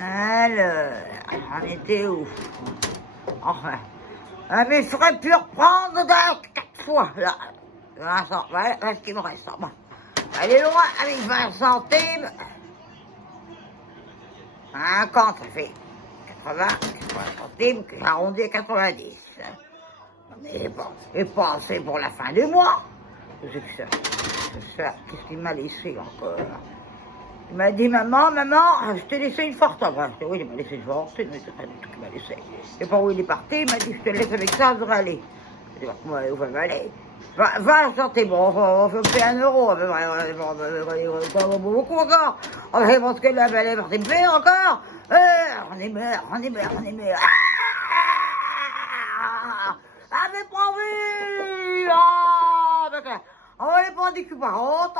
Alors, on était où? Enfin, mais il faudrait pu reprendre dans 4 fois, là. Vincent, voilà ce qu'il me reste. Bon. Elle est loin avec 20 centimes. 50, ça fait 80 centimes, que j'arrondis à 90. Mais bon, et pas assez pour la fin du mois. Qu'est-ce que c'est ça? Qu'est-ce qu'il m'a laissé encore? Il m'a dit, maman, je t'ai laissé une fortune. Enfin, oui, il m'a laissé une fortune, mais c'est pas du tout qu'il m'a laissé. Je sais pas où il est parti, il m'a dit, je te laisse avec ça, je vais aller. Je dis, où va aller? 20 centimes, on fait 1 euro, pas beaucoup encore. On pense que la belle est partie me faire encore. On est mort. Ah, mais pas vu! Ah, d'accord. On va les prendre des culs par contre,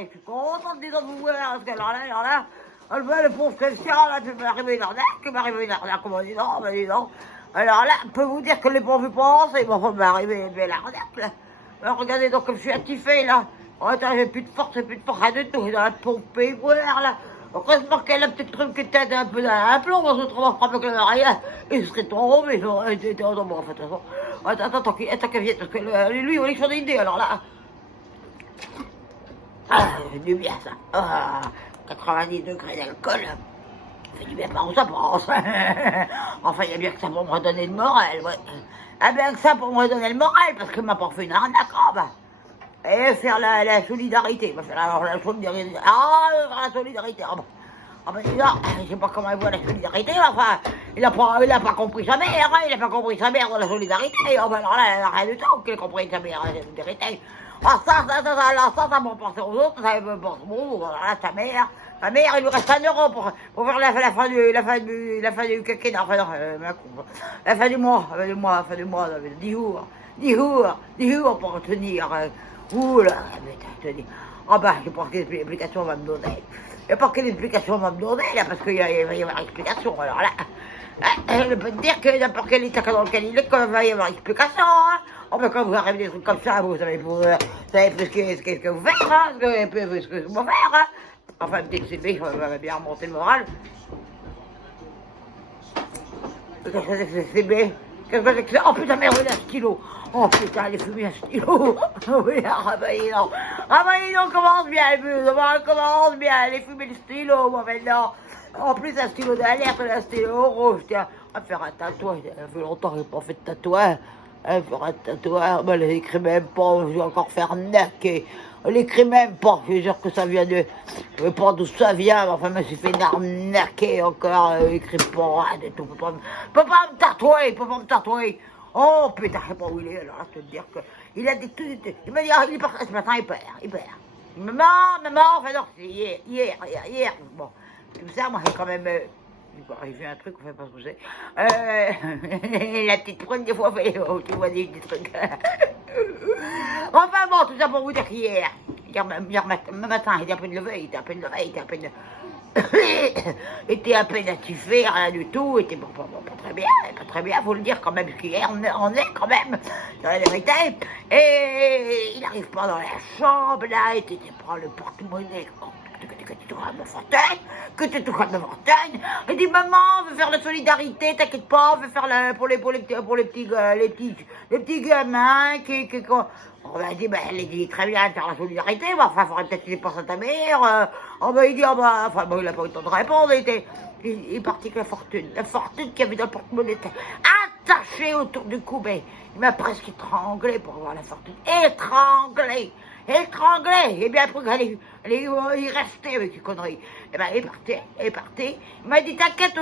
je suis contente de vous voir, parce que là, le pauvre Christian, là, tu m'es arrivé une arnaque, comment dis donc, dis donc. Alors là, je peux vous dire que les pauvres pensent, ils m'ont fait m'arriver une belle arnaque, là. Alors, regardez donc comme je suis attifé, là. Oh, attends, j'ai plus de force, rien du tout, dans la pompe voir, là. Heureusement qu'elle a un petit truc qui t'aide un peu dans un plomb, parce que autrement, je crois que rien, il serait tombé, bon, en fait, de toute façon. Attends qu'il vienne, parce que lui, il faut des idées, alors là. Ah, ça fait du bien, ça. Ah, 90 degrés d'alcool. Ça fait du bien par où ça pense. Enfin, il y a bien que ça pour me redonner le moral, ouais. Ah, bien que ça pour me redonner le moral, parce qu'il m'a pas fait une arnaque, bah. Et faire la solidarité. Il va faire la solidarité. Ah, la solidarité. Ah ben dis donc, je sais pas comment il voit la solidarité, enfin, il a pas compris sa mère, hein, il a pas compris sa mère dans la solidarité. Oh ben alors là, rien du tout qu'il a compris sa mère dans la solidarité. Ah ça m'en pense aux autres, ça me pense bon, alors là, sa mère, il lui reste 1 euro pour faire la fin du quinquennat, enfin non, la fin du mois, 10 jours pour tenir, oula, tenir. Ah ben, je pense que l'explication va me donner. Il n'y a pas quelle explication va me donner, là, parce qu'il va y avoir explication. Alors là, je peux te dire que n'importe quel état dans lequel il est, il va y avoir explication. Hein. Oh, mais quand vous arrivez des trucs comme ça, vous savez plus ce que vous faites, hein, ce que vous faire. Hein. Enfin, dès que c'est bien, ça va bien remonter le moral. Qu'est-ce que c'est que c'est bien? Qu'est-ce que c'est que c'est? Oh putain, merde, il a un stylo. Oh putain, il a fumé un stylo. Oh oui, ah bah dis donc. Ah bah dis donc, commence bien le bus. Commence bien. Il a fumé le stylo, moi maintenant. En plus, un stylo d'alerte, un stylo rouge. Tiens, on va faire un tatouage. Ça fait longtemps que j'ai pas fait de tatouage. On va faire un tatouage. Ben, elle écrit même pas. Je vais encore faire naquer. Elle écrit même pas. Je suis sûr que ça vient de. Je sais pas d'où ça vient, mais enfin, je me suis fait arnaquer encore. Elle écrit pas rien du tout. Peut pas me tatouer. Oh putain, je sais pas où il est, alors là, je te dire que. Il a des tout. Il m'a dit, ah, il est parti ce matin, il perd. Maman, enfin non, c'est hier. Bon, comme ça, moi, j'ai quand même. J'ai vu un truc, on fait pas ce que c'est. La petite prune, des fois, fait, oh, tu vois des petits trucs. Enfin bon, tout ça pour vous dire qu'hier matin, il était à peine levé, il était à peine attifé, rien du tout, était pas très bien, faut le dire quand même, parce qu'hier on est quand même, dans la vérité, et il n'arrive pas dans la chambre, là, et tu prends le porte-monnaie, que tu touches à ma fortune, il dit maman, on veut faire la solidarité, t'inquiète pas, on veut faire pour les petits gamins on m'a dit, ben, elle dit très bien de faire la solidarité, mais enfin, il faudrait peut-être qu'il pense à ta mère. Il dit, enfin, bon, il n'a pas eu le temps de répondre, il est parti avec la fortune qu'il y avait dans le porte-monnaie était attachée autour du cou, mais il m'a presque étranglé pour avoir la fortune. Étranglé, et bien après, il restait avec ces conneries. Et ben, il est parti, il m'a dit, t'inquiète, tu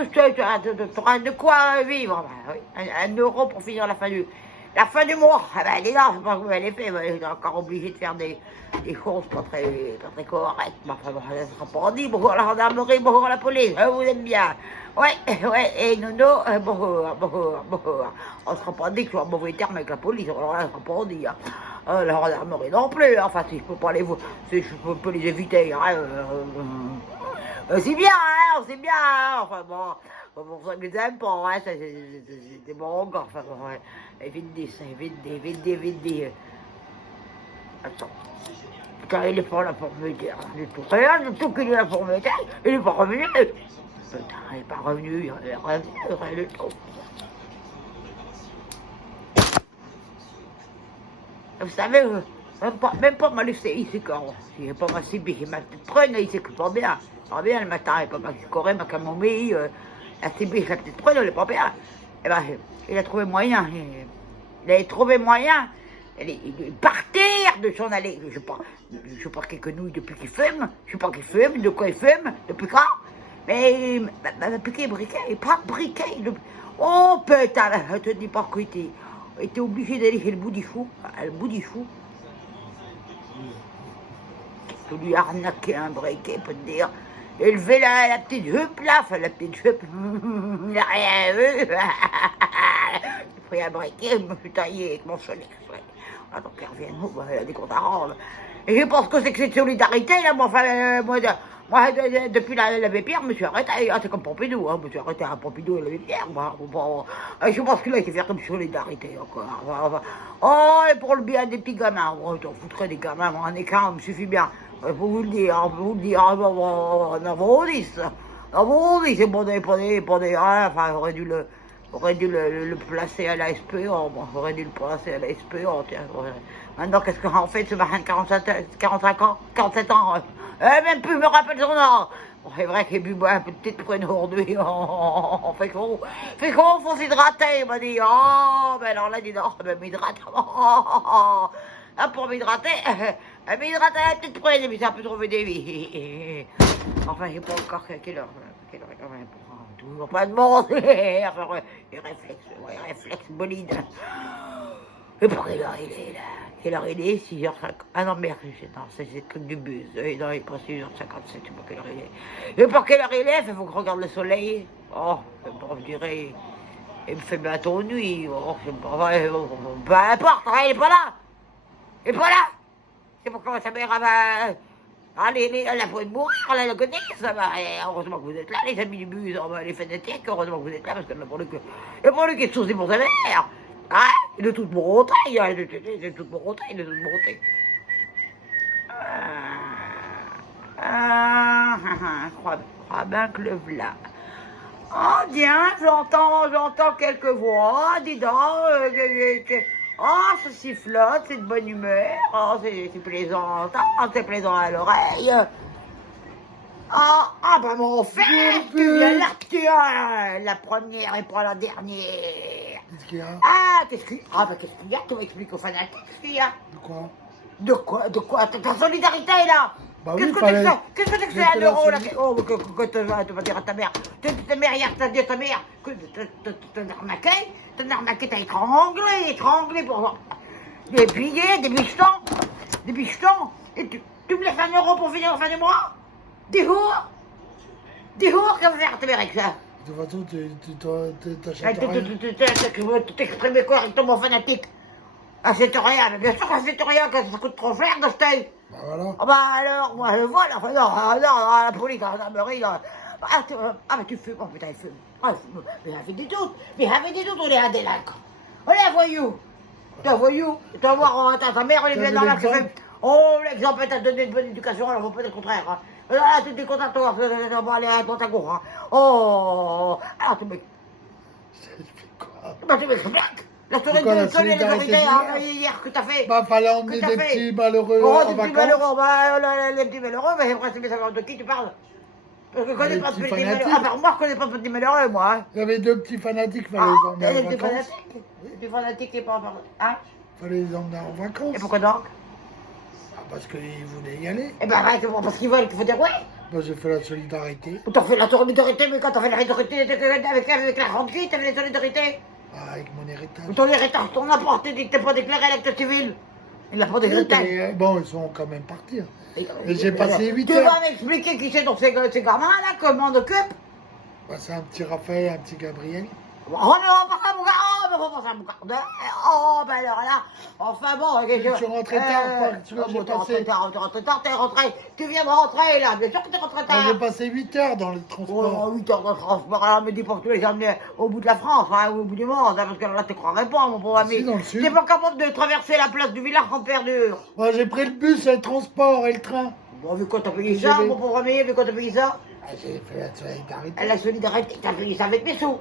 auras de quoi vivre. Ben, oui, 1 euro pour finir la fin du mois. Ah ben, dis là, je sais pas comment elle est faite, elle est encore obligée de faire des choses pas très correctes. Mais enfin, bon, ça sera pas dit. Bonjour la gendarmerie, bonjour la police, vous êtes bien. Ouais, et Nono, bonjour. On sera pas dit que je suis en mauvais terme avec la police, alors là, ça sera pas dit. Hein. La gendarmerie non plus, hein. Enfin, si je peux pas si je peux les éviter, hein, c'est bien, enfin bon. Bon, pour ça que je les aime pas, hein, c'est bon encore, enfin bon, ouais. Vite dit. Attends. Quand il est pas là pour me dire du tout, rien du tout qu'il est là pour me dire, il est pas revenu. Putain, il n'est pas revenu, il est revenu, rien du tout. Vous savez, même pas ma laissé ici quand il n'est pas ma cible, il m'a peut-être prenue, il s'occupe pas bien. Pas bien le matin, il n'est pas ma corée, ma camomille, la cible, il l'a peut-être prenue, il n'est pas bien. Eh ben, il a trouvé moyen, il a trouvé moyen de partir de son allée. Je sais pas quelques nouilles depuis qu'il fume, je sais pas qu'il fume, de quoi il fume, depuis quand. Mais il m'a piqué briquet, pas briquet. Oh putain, je te dis pas qu'il était obligé d'aller chez le bout du fou, pour lui arnaquer un briquet, peut te dire. Élever la petite jupe là, enfin la petite jupe, il n'a rien vu. J'ai pris un briquet, je me suis taillé avec mon soleil. Attends qu'elle revienne, elle a des comptes à rendre. Et je pense que c'est cette solidarité là, moi, depuis l'abbé Pierre, je me suis arrêté, c'est comme Pompidou, je me suis arrêté à Pompidou et l'abbé Pierre, je pense qu'il a été fait comme solidarité encore. Oh, et pour le bien des petits gamins, oh, j'en foutrais des gamins, moi, un écart, me suffit bien. Il faut vous le dire, on en vaut 10. On en vaut 10, c'est pas des, enfin, j'aurais dû le placer à la SPO, j'aurais dû le placer à la SPO, tiens. Maintenant, qu'est-ce qu'on fait, ce matin de 45 ans, 47 ans, même plus, je me rappelle son nom. Bon, c'est vrai qu'il a bu un peu de thé de près aujourd'hui, on fait qu'on faut s'hydrater, il m'a dit, oh, ben alors là, dis donc, ben m'hydrate, là, pour m'hydrater, la petite près, mais c'est un peu trop des enfin, je sais pas encore quelle heure quand même, toujours pas de monde, enfin, les réflexes bolides. Et pour quelle heure il est là? Quelle heure il est? 6h50. Ah non, merde, non, c'est le truc du bus. Non, il est pas 6h57, je sais pas quelle heure il est. Et pour quelle heure il est? Il faut que je regarde le soleil. Oh, je dirais, il me fait bientôt nuit. Oh, je sais pas, peu importe, il est pas là. Il est pas là. C'est pourquoi sa mère va... Allez, elle a pas de mourir, elle le connaît, ça va. Heureusement que vous êtes là, les amis du bus, les fanatiques, heureusement que vous êtes là, parce qu'elle n'a pas lu quelque chose, c'est pour sa mère. Ah, de toute montagne, de toute montagne. Je crois bien que le v'là. Oh, tiens, j'entends quelques voix, dis donc, oh, ça sifflote, c'est de bonne humeur, oh, c'est plaisant, c'est plaisant à l'oreille. Ah, ben mon frère, tu viens là, tu es la première et pas la dernière. Qu'est-ce qu'il y a? Ah, qu'est-ce qu'il y a? Ah, ben qu'est-ce qu'il y a? Tu m'expliques aux fanatiques ce qu'il y a. De quoi? De quoi? Ta solidarité, là. Bah Qu'est-ce oui, que fallait... c'est que c'est un euro, là? Oh, que tu vas dire à ta mère. Ta mère, hier, t'as dit à ta mère que t'as arnaqué, t'as étranglé pour avoir des billets, des bichetons. Et tu me laisses 1 euro pour finir en fin de mois? Des jours, comme faire te avec ça. De toute façon, tu t'achètes rien. Tu t'exprimes correctement fanatique. Ah, c'est rien, mais bien sûr que c'est rien, que ça coûte trop cher d'acheter. Bah voilà. Ah bah alors, moi je vois, là, enfin, non, la police, la gendarmerie, là. Mais tu fumes, oh putain, il fume. Ah, mais avec des doutes, on est un délinquant. On est un voyou. T'es un voyou, tu vas voir, ta mère, elle est bien dans la oh, l'exemple t'a donné une bonne éducation, alors faut pas dire le contraire. Hein. Là, tu es content de toi, on va aller à droite à gauche. Hein. Oh, alors tu me... Bah tu m'expliques. La solidarité hier que t'as fait. Bah fallait emmener des petits malheureux en vacances. Malheureux, les petits malheureux, mais après c'est savoir de qui tu parles. Parce que je connais pas de petits malheureux. Ah, bah, moi je connais pas de petits malheureux, moi. Hein. Il y avait 2 petits fanatiques, fallait les emmener en vacances. Des fanatiques qui pas hein? Fallait les emmener en vacances. Et pourquoi donc? Parce qu'ils voulaient y aller. Eh ben arrête, parce qu'ils veulent qu'il faut dire oui. Moi j'ai fait la solidarité. T'as fait la solidarité, mais quand t'as fait la solidarité avec la rentrée, t'as fait la solidarité. Ah, avec mon héritage. Ton héritage, ton apport, t'es pas déclaré à l'acte civil. Il n'a pas d'héritage. Bon, ils sont quand même partis. Hein. Et j'ai passé 8 tu heures. Tu vas m'expliquer qui c'est dans ces gamins-là, comment on occupe? Bah, c'est un petit Raphaël, un petit Gabriel. Oh non, pas ça, mon gars, oh, ben alors là, enfin bon, je suis rentré tard, tu vois, j'ai passé... T'es rentré, tu viens de rentrer là, bien sûr que t'es rentré tard. J'ai passé 8 heures dans le transport. Oh, 8 heures dans le transport, alors me dis pas que tu les as amenés au bout de la France, hein, au bout du monde, hein, parce que là, tu croirais pas, mon pauvre ami. T'es pas capable de traverser la place du village en perdure. Moi, j'ai pris le bus, le transport et le train. Bon, vu quoi t'as payé ça, mon pauvre ami, vu quoi t'as payé ça? Ah, j'ai fait la solidarité. La solidarité, t'as payé ça avec mes sous.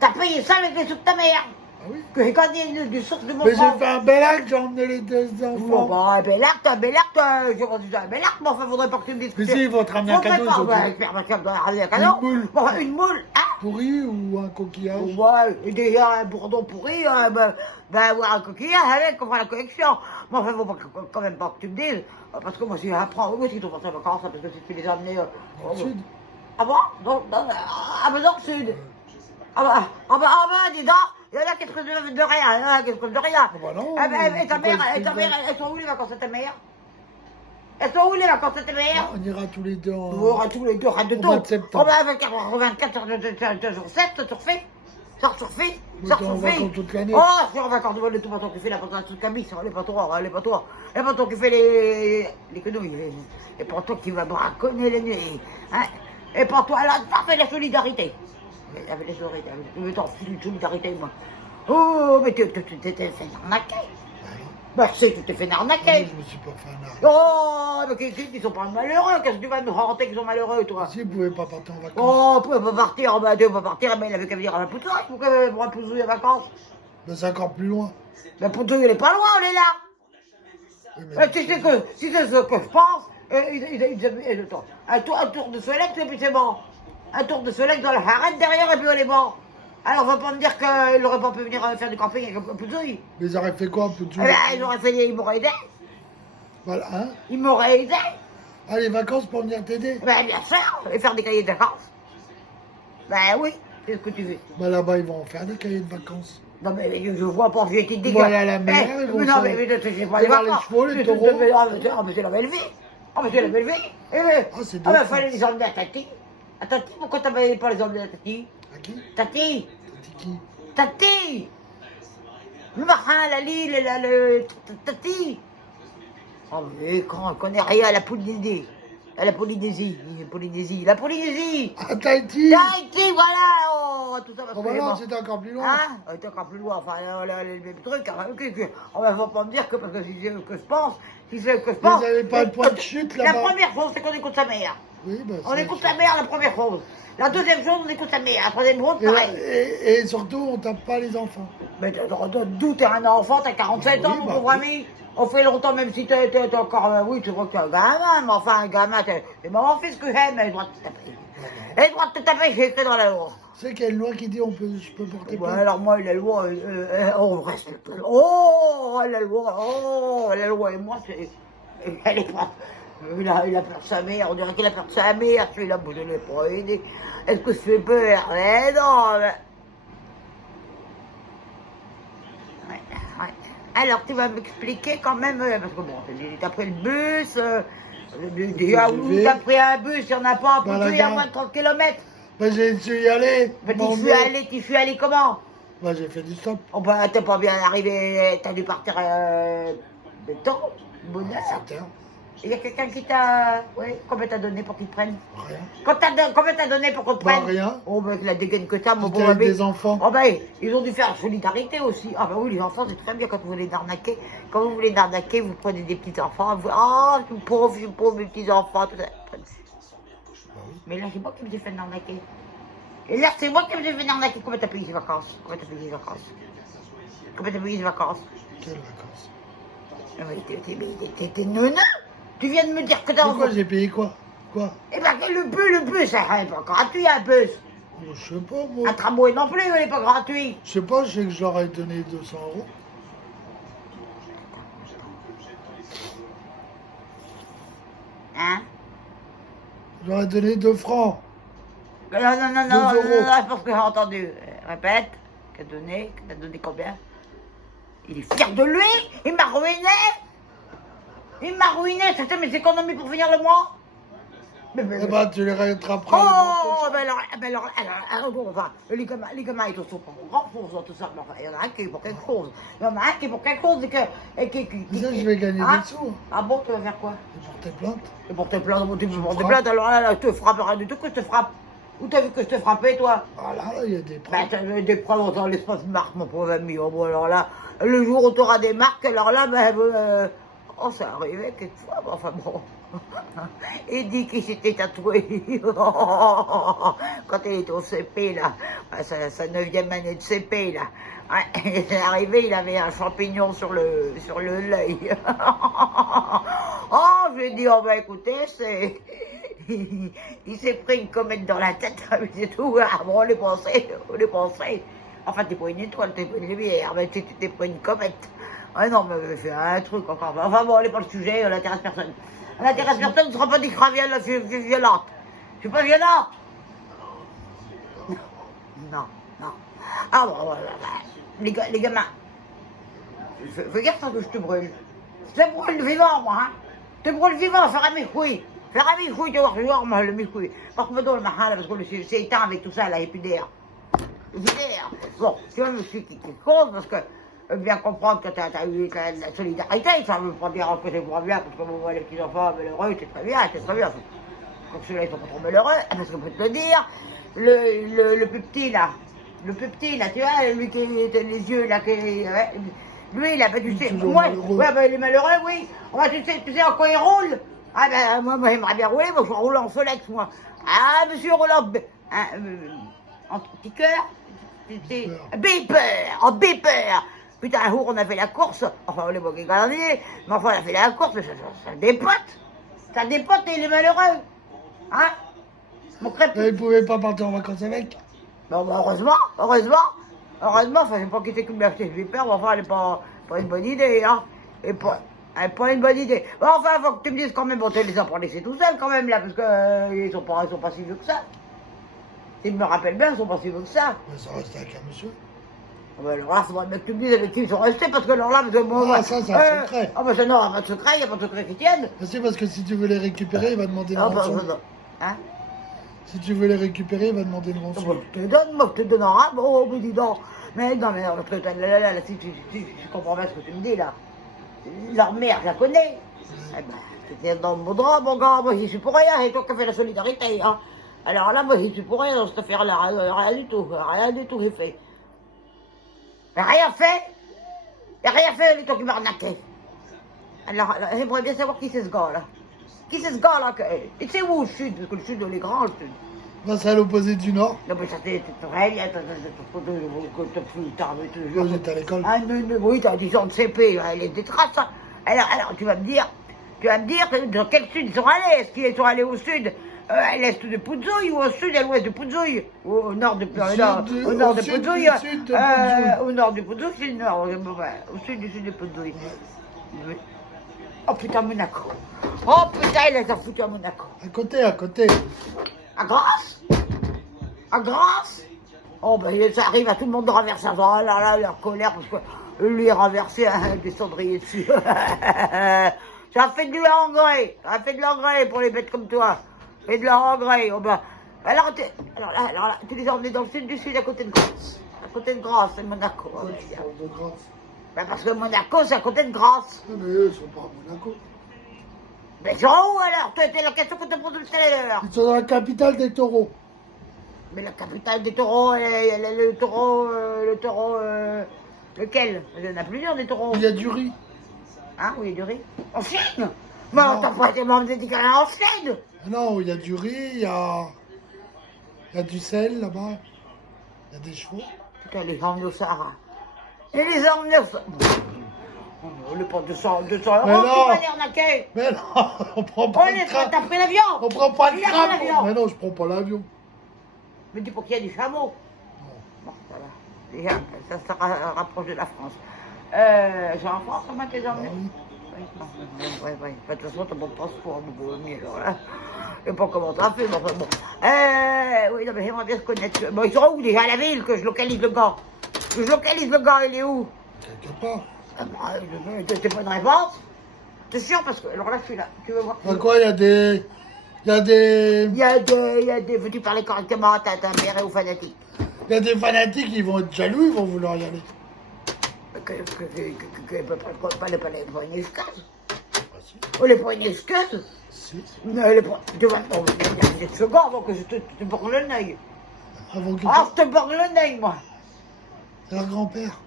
T'as payé ça avec les sous de ta mère. Ah oui. Que j'ai gagné du source de mon Mais j'ai frère. fait un bel acte, j'ai emmené les deux Bon, enfants. bah, un bel acte, j'ai rendu ça un bel acte, mais enfin, faudrait pas que tu me dises que Mais si, ils vont te ramener un cadeau, pas, ils ont bah, dit. faire ma carte, ramener un cadeau. Une moule. Bon, une moule, hein. Pourri ou un coquillage? Ouais, et déjà, un bourdon pourri, avoir un coquillage avec, on fera la collection. Mais enfin, faut pas, quand même pas que tu me dises, parce que moi, si j'apprends, où est-ce qu'ils sont partis en vacances, parce que si tu les as amenés, Dans le sud. Ah bon? Dans le sud. Dis donc, il y en a qui se prennent de rien, il y en a qui se prennent de rien. Oh bah non, Et ta mère, pourquoi elles sont où les vacances de ta mère? Elles sont où les vacances de ta mère? On ira tous les deux en... On aura tous les deux, arrête de Au tout. mois de septembre. On va avec 24 sur 7, surfer. Surfer. Mais t'es en vacances toute l'année. Oh, je suis en vacances, les tout patons qui fait la pantalon sous Camille, les patons qui fait les quenouilles, les patons qui va braconner les nuits. Hein? Et pour toi, là, ça fait la solidarité. Avec la solidarité, moi. Oh, mais tu t'es fait arnaquer. Bah, je sais, tu t'es fait Ah, arnaquer. je me suis pas fait un arnaque. Oh, mais ils sont pas malheureux. Qu'est-ce que tu vas nous raconter qu'ils sont malheureux, toi? Si, vous pouvez pas partir en vacances. Oh, on pouvait pas partir, tu peux pas partir, mais il avait qu'à venir à la Poutouille pour un Poutouille en vacances. Mais c'est encore plus loin. La Poutouille, elle est pas loin, on est là. Oui, mais Tu sais que, si c'est ce que je pense, un tour de Solex, et puis c'est bon. Un tour de Solex dans la harette derrière, et puis on est bon. Alors, on va pas me dire qu'il aurait pas pu venir faire du camping avec un Poutouille. Mais ils auraient fait quoi, un peu de Eh ben, ils m'auraient aidé. Voilà, hein? Ils m'auraient aidé. Ah, les vacances pour venir t'aider? Ben, bien sûr, et faire des cahiers de vacances. Ben oui, c'est ce que tu veux. Bah là-bas, ils vont en faire des cahiers de vacances. Non mais je vois pas, j'ai été Ils vont aller à la mer, ils vont non se- mais c'est pas aller les voir les vacances. chevaux, les taureaux. Ah mais c'est la belle vie. Ah mais c'est la belle vie. Ah, c'est Ah deux ben fois. fallait les emmener à Tati. À Tati, pourquoi t'avais pas les emmener à Tati? À qui? Tati. C'était qui? Tati. Le marin, la Lille, Tati. Oh mais quand on connaît rien à la Polynésie. À la Polynésie. La Polynésie. À Tahiti? Tahiti, voilà. Oh, tout ça va Oh bah non, c'était encore plus loin. Hein? C'est encore plus loin, enfin, les mêmes trucs. Hein, on va pas me dire que parce que si c'est ce que je pense, Vous avez pas de point de chute La là-bas? première chose, c'est qu'on écoute sa mère. Oui, bah On écoute sa mère, la première chose. La deuxième chose, on écoute sa mère. La troisième chose, pareil. Et surtout, on tape pas les enfants. Mais d'où t'es un enfant, t'as 47 ans, Oui, mon bah pauvre oui. ami. On fait longtemps, même si t'es encore... oui, tu vois que t'es un gamin, mais enfin, un gamin, c'est maman fait ce que j'aime, elle a le droit de te taper. Elle a le droit de te taper, j'ai écrit dans la loi. Tu sais qu'il y a une loi qui dit je peux porter Ouais, plainte. alors moi, la loi, on respecte. Oh, la loi, et moi, c'est... Elle est pas... Il a peur de sa mère, on dirait qu'il a peur de sa mère, celui-là, moi, je l'ai pas aidé. Est-ce que je fais peur? Mais non, mais... Ouais. Alors, tu vas m'expliquer quand même, parce que bon, t'as pris le bus, t'as pris un bus, il n'y en a pas, Dans la il y a gare. moins de 30 km. Bah j'ai dû y aller. Mais m'en tu suis allé comment? Bah j'ai fait du stop. Oh bah, t'es pas bien arrivé, t'as dû partir de temps, bonne heure. 7 heures. Il y a quelqu'un qui t'a... Oui, combien t'as donné pour qu'il te prenne? Rien. Combien t'as donné pour qu'on te Bah, prenne? rien. Oh bah, la dégaine que t'as, mon J'étais pauvre avec ami. des enfants. Oh bah, ils ont dû faire solidarité aussi. Ah bah oui, les enfants, c'est très bien quand vous voulez l'arnaquer. Quand vous voulez l'arnaquer, vous prenez des petits enfants. Vous... Oh, je suis pauvre, mes petits enfants, tout ça. Bah oui. Mais là, c'est moi qui me suis fait arnaquer. Et là, c'est moi qui me suis fait arnaquer. Combien t'as payé ces vacances? Combien t'as payé ces vacances? Quelles vacances? Ah, mais t'es neuneux. Tu viens de me dire que t'as... Pourquoi j'ai payé quoi? Quoi? Eh ben, le bus, ça n'est pas gratuit, un bus. Je sais pas, moi. Un tramway non plus, il n'est pas gratuit. Je sais pas, je sais que j'aurais donné 200 euros. Hein? J'aurais donné 2 francs. Non, 2 euros. je pense que j'ai entendu. Répète, t'as donné combien? Il est fier de lui, il m'a ruiné, c'était mes économies pour finir le mois. Eh ben, tu les rattraperas. Oh, alors, enfin, les gamins, ils sont pas grand chose dans tout ça, mais enfin, il y en a un qui est pour quelque chose. Mais ça, je vais gagner des sous. Ah bon, tu vas faire quoi? Et porter plainte. Et pour tes plaintes, tu peux porter frappe. plainte, alors là, je te frappe, rien du tout que je te frappe. Où t'as vu que je te frappais, toi? Voilà, il y a des Ben, preuves. t'as des preuves dans l'espace marque, mon pauvre ami. Oh, bon, alors là, le jour où t'auras des marques, alors là, ben, oh, ça arrivait quelquefois, mais enfin bon. Il dit qu'il s'était tatoué quand il était au CP, là, à sa 9e année de CP, là. Ouais, il est arrivé, il avait un champignon sur l'œil. Oh, je lui ai dit, oh bah écoutez, c'est... Il s'est pris une comète dans la tête, c'est tout. Ah, bon, on est pensé. Enfin, t'es pas une étoile, t'es pas une lumière, mais tu t'es pris une comète. Ah non, mais c'est un truc encore. Enfin bon, on n'est pas le sujet, on n'intéresse personne. On n'intéresse personne, ne sera pas dit que je suis violente. Je suis pas violente. Non. Ah bon, les gamins, fais gaffe que je te brûle. Je te brûle vivant, moi, hein. Je te brûle vivant, faire un méchoui. Tu vois, moi, le méchoui. Parce que le mahal, parce que c'est éteint avec tout ça, là, il n'y a plus d'air. Bon, tu vois, je suis qui cause, parce que bien comprendre que tu as eu la solidarité, ça ne veut pas dire que c'est pas bien, parce que bon, les petits-enfants malheureux, c'est très bien. Donc ceux-là, ils sont pas trop malheureux, parce que je peux te le dire, le plus petit, là, tu vois, lui qui a les yeux, là, lui, il a pas du sais, ouais, ben, il est malheureux, oui. Ouais, tu sais en quoi il roule? Ah ben, moi, j'aimerais bien rouler, moi, je roule en Solex, moi. Ah, monsieur Roland, en petit cœur, beeper. Putain, un jour, on a fait la course, enfin, on est pas gardés, mais enfin, on a fait la course, ça dépote. Ça dépote et il est malheureux. Hein? Mon crêpe. Il pouvait pas partir en vacances avec. Bon, bah, heureusement, enfin, je sais pas qui c'est qui me l'a acheté ce beeper, mais enfin, elle est pas une bonne idée, hein. Elle est pas une bonne idée. Bon, enfin, faut que tu me dises quand même, bon, tu les as pas laissés tout seuls quand même, là, parce que ils sont pas si vieux que ça. S'ils me rappellent bien, ils sont pas si vieux que ça. Mais ça reste avec un monsieur. Ah ben, alors là, faudrait bien que tu me dises avec qui ils sont restés, parce que alors là, parce que bon, Ah, ça, c'est un secret. Ah, ben, non, il n'y a pas de secret, il n'y a pas de secret qui tienne. C'est parce que si tu veux les récupérer, il va demander une Ah, ben, rançon. hein? Si tu veux les récupérer, il va demander une Ah, rançon. ben, je te donne un rab, oh, mais dis donc. Mais non, mais le truc, là, si tu comprends bien ce que tu me dis, là. Leur mère, je la connais. Eh ben, c'était dans mon drap, mon gars, moi, j'y suis pour rien, c'est toi qui as fait la solidarité, hein. Alors là, moi, j'y suis pour rien dans cette affaire-là, rien du tout, j'ai fait. Rien fait, les toi qui m'arnaquais. Alors, j'aimerais bien savoir qui c'est ce gars-là. Et c'est où, le sud? Parce que le sud, on est grand, le sud. Là, c'est à l'opposé du nord. Non, mais ça, c'est très bien, Là, j'étais à l'école. Oui, t'as 10 ans de CP, elle est des traces, hein. Alors, tu vas me dire, dans quel sud ils sont allés? Est-ce qu'ils sont allés au sud, à l'est de Poudzouille, ou au sud, à l'ouest de Poudzouille? Ou au nord de Poudzouille? Au nord de Poudzouille, c'est le nord. Au sud de Poudzouille. Oh putain, Monaco. Oh putain, il les a foutus à Monaco. À côté. À Grasse? Oh ben ça arrive à tout le monde de renverser. Oh là là, leur colère, parce que lui est renversé des cendriers dessus. Ça fait de l'engrais pour les bêtes comme toi. Ça fait de l'engrais. Oh ben, alors là, tu les as emmenés dans le sud du sud, à côté de Grasse. À côté de Grasse, c'est Monaco. Ouais, tu parles de Grasse. Ben parce que Monaco, c'est à côté de Grasse. Non, mais eux, ils sont pas à Monaco. Mais ils sont où alors? C'est la question que tu te poses tout à l'heure. Ils sont dans la capitale des taureaux. Mais la capitale des taureaux, le taureau, lequel? Il y en a plusieurs des taureaux. Il y a du riz. Hein, oui, il y a du riz. En Chine? Mais t'as pas été membre dit qu'elle est en Chine? Non, il y a du riz, il y a du sel là-bas. Il y a des chevaux. Putain, les emmenés au Sahara. Et les emmenés au Sahara. On n'est pas 200 euros, Mais tu non. vas les arnaquer. Mais non, on prend pas le train. T'as pris l'avion? On prend pas le Il a pris train. l'avion. Mais non, je prends pas l'avion. Mais dis pour qu'il y ait des chameaux. Bon, voilà. Déjà, ça se rapproche de la France. C'est en France, comment t'es emmené? Oui. De toute façon, t'as bon passeport, mon beau ami, alors là. Je sais pas comment t'as fait, mais enfin bon. Oui, non, mais j'aimerais bien se connaître. Bon, ils sont où déjà à la ville que je localise le gars? Il est où? Quelque part. T'es pas une réponse? C'est sûr, parce que, alors là, je suis là. Tu veux voir? Bah quoi, il y a des... Il y a des... Veux-tu parler correctement? T'as intérêt aux fanatiques. Il y a des fanatiques, ils vont être jaloux, ils vont vouloir y aller. Pas les poignées escasses. Ah si. Oh, les poignées escasses? Si. Non, tu vas me dire secondes avant que je te borne le nez. Avant que Ah, je te borne le nez, moi. C'est leur grand-père.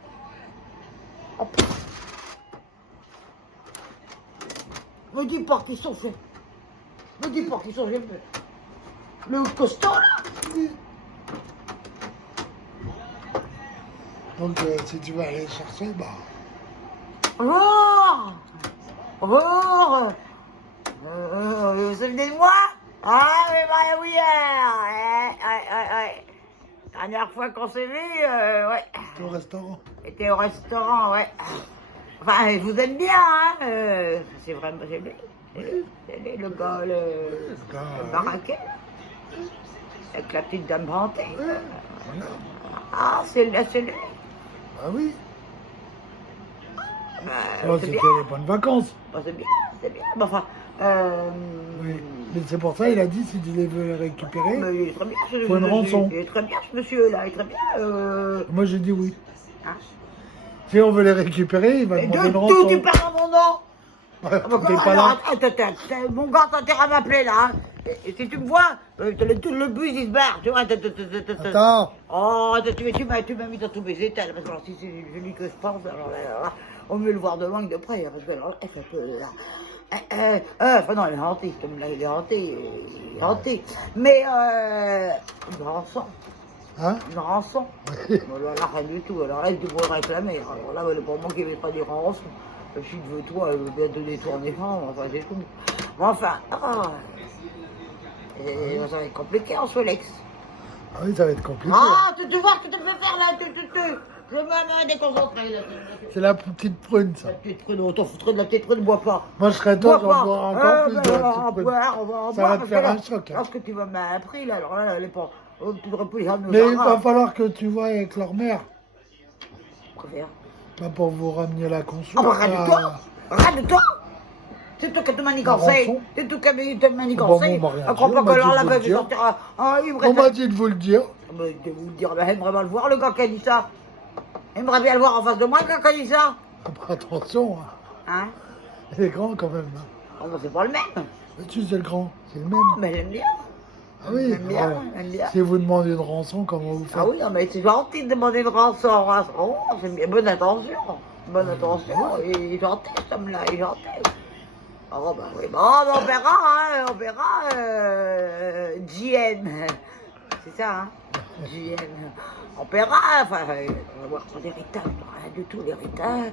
Me dis pas qu'ils sont faits. Me dis pas qu'ils sont le costaud là. Donc, si tu veux aller chercher, bah. Bonjour. Bonjour. Vous vous souvenez de moi? Ah, mais Maria Bouillère. Ouais. Dernière fois qu'on s'est vu, ouais. T'es au restaurant. J'étais au restaurant, ouais. Enfin, je vous aime bien, hein. C'est vraiment, c'est lui. C'est lui, le gars, le baraquet. Avec la petite dame brantée. Voilà. Ah, c'est lui. Ah oui. Bah, Oh, c'est c'était bien. les bonnes vacances. Bah, c'est bien. Mais enfin, Oui. Mais c'est pour ça, il a dit, si tu les veux les récupérer, mais il est très bien, faut une rançon. Il est très bien, ce monsieur-là, il est très bien. Moi j'ai dit oui. Hein. Si on veut les récupérer, il va Et demander une de rançon. tout, tu parles à mon nom. Ouais, Ah, bah, t'es pas là. attends, mon gars, t'as intérêt à m'appeler là. Hein. Et si tu me vois, le bus il se barre, tu vois. Attends. Oh, tu m'as mis dans tous mes états. Parce que alors, si c'est celui que je pense, alors là, on veut le voir de loin que de près. Parce que alors, elle fait peu là. Enfin non, il est hanté, comme là, il est hanté. Mais, une rançon. Hein? Une rançon. Bon, alors là, rien du tout. Alors là, tu pourrais réclamer. Alors là, pour moi qui ne vais pas dire rançon. Je suis de toi, je veux bien te détourner. Enfin, c'est tout. Bon, enfin, et ça va être compliqué en Solex. Ah oui, ça va être compliqué. Ah, tu vois ce que tu peux faire là, je me déconcentré là. C'est la petite prune, ça. La petite prune, on t'en foutrait de la petite prune, bois pas. Moi, je serais toi, Bois pas. j'en bois encore plus de la On va petite prune. boire, on va Ça boire, va te parce faire que là, un choc. Hein. lorsque tu vas m'avoir appris là, alors là, elle est pas. Tu devrais plus les Mais il va falloir que tu vois avec leur mère. Préfère. Pas pour vous ramener la conso. Ah bah, rade-toi. Rade-toi. C'est toi qui te manigancé. rançon. C'est toi qui te manigancé. Bon, on m'a rien Je crois dit, pas on que m'a alors dit la de veuve vous le dire. sortira. Ah, il me On m'a reste. dit de vous le dire. Mais je vais vous le dire, mais j'aimerais bien le voir, le gars qui a dit ça. J'aimerais bien le voir en face de moi, le gars qui a dit ça. Ah bah, attention, hein. Hein? Il est grand quand même. Hein. Oh, bah, c'est pas le même. Mais tu sais le grand, c'est le même. Mais j'aime bien. Ah oui, J'aime bien, j'aime bien. si vous demandez une rançon, comment vous faites? Ah oui, non, mais c'est gentil de demander une rançon. Oh, c'est bien. Bonne attention. Bonne attention. Il est gentil, cet homme-là, il est gentil. Oh, bah oui. Bon, bah, on verra, hein. On verra. JM. C'est ça, hein. JM. On paiera. Enfin, on va voir pour l'héritage. Rien du tout, l'héritage.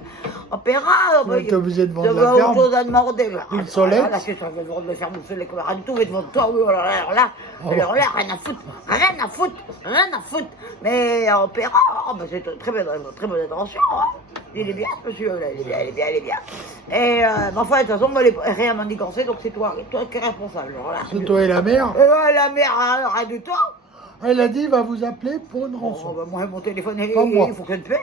On paiera. Tu es obligé de vendre J'avais la autre ferme. chose à demander. Une Solex. Là, c'est ça, je vais vendre la ferme, une Solex. Rien du tout, je vais te vendre toi. Oui, alors là, rien à foutre. Rien à foutre. Mais on paiera. Oh, bah, c'est très bonne attention. Hein. Il est bien, ce monsieur-là. Il est bien. Et, mais enfin, de toute façon, moi, rien m'a dit quand c'est, donc c'est toi qui es responsable. Alors là, C'est toi et la mère. la mère, rien du tout. Elle a dit, il va vous appeler pour une rançon. Oh, bah, moi, mon téléphone, Pas moi. il faut que je le paie.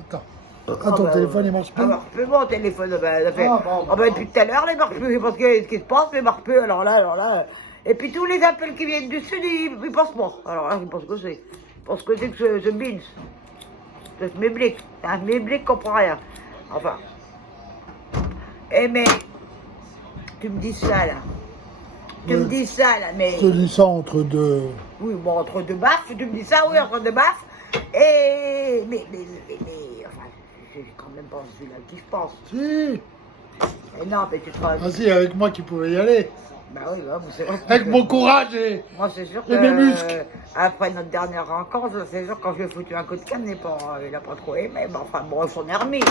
Attends. Ah, ton téléphone, il marche plus. Alors, plus mon téléphone, ça fait. Ah, bon. Depuis tout à l'heure, il marche plus. Je sais pas ce qui se passe, mais il marche plus. Alors là. Et puis tous les appels qui viennent du sud, ils passent pas. Alors là, je pense que c'est. Je pense que c'est que ce Beans. C'est ce méblique. C'est un méblique qui comprend rien. Enfin. Eh, mais. Tu me dis ça, là. Tu me dis ça, là, mais. Je te dis ça entre deux. Oui, bon, entre deux baffes, tu me dis ça, oui, entre deux baffes. Et. Mais. Enfin, c'est quand même pas celui-là qui je pense. Si. Et non, mais tu te crois. Ah si, avec moi qui pouvais y aller. Bah oui, bah, c'est vrai. Avec mon courage et... Moi, c'est sûr que. Et mes muscles. Après notre dernière rencontre, c'est sûr, quand je lui ai foutu un coup de canne, il a pas trop aimé. Mais enfin, bon, ils s'en est remis.